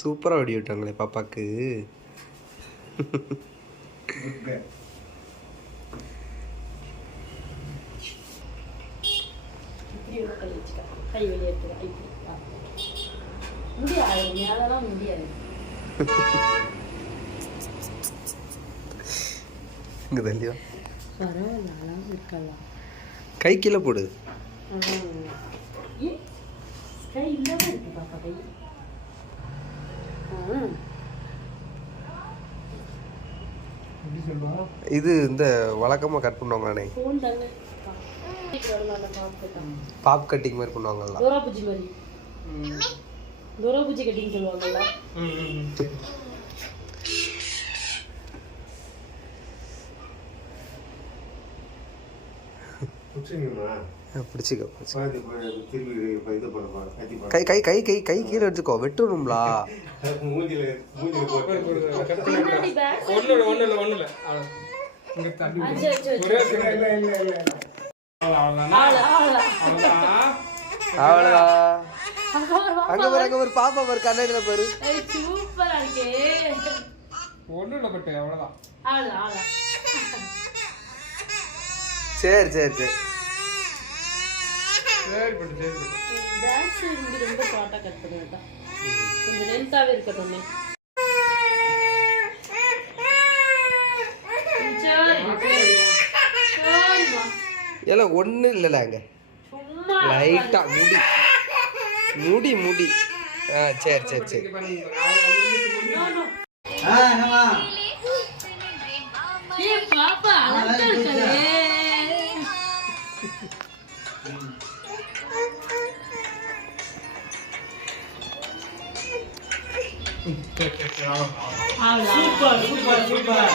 சூப்பராக வெடி விட்டாங்களே பாப்பாக்கு. கை வெளியே முடியாது, மேலதான் முடியாது. கை கீழே போடு. கை இல்லாம இருக்கு பாப்பா கை. இது இந்த வழக்கமா கட் பண்ணுவாங்களே, பாப் கட்டிங் மாதிரி பண்ணுவாங்கல்ல, தோராபுஜி மாதிரி. தோராபுஜி கட்டிங் சொல்லுவாங்கல்ல. பிடிச்சிக்கோ. கை கை கை கை கை கீழே எடுத்துக்கோ, வெட்டணும்லா. அவ்வளோதான். அங்க பாரு, அங்க ஒரு பாப்பா பாரு, கண்ணாடியில பாரு. சூப்பரா இருக்கே. சரி சரி சரி. ரொம்ப ஷார்ட்டா கட் பண்ணிட்டா, கொஞ்சம் லென்த்தாவே இருக்கட்டும். எல்லாம் ஒண்ணு இல்லல, அங்க லைட்டா முடி முடி முடி. சரி சரி சரி. பாப்பா அழகா இருக்கே. Super super super.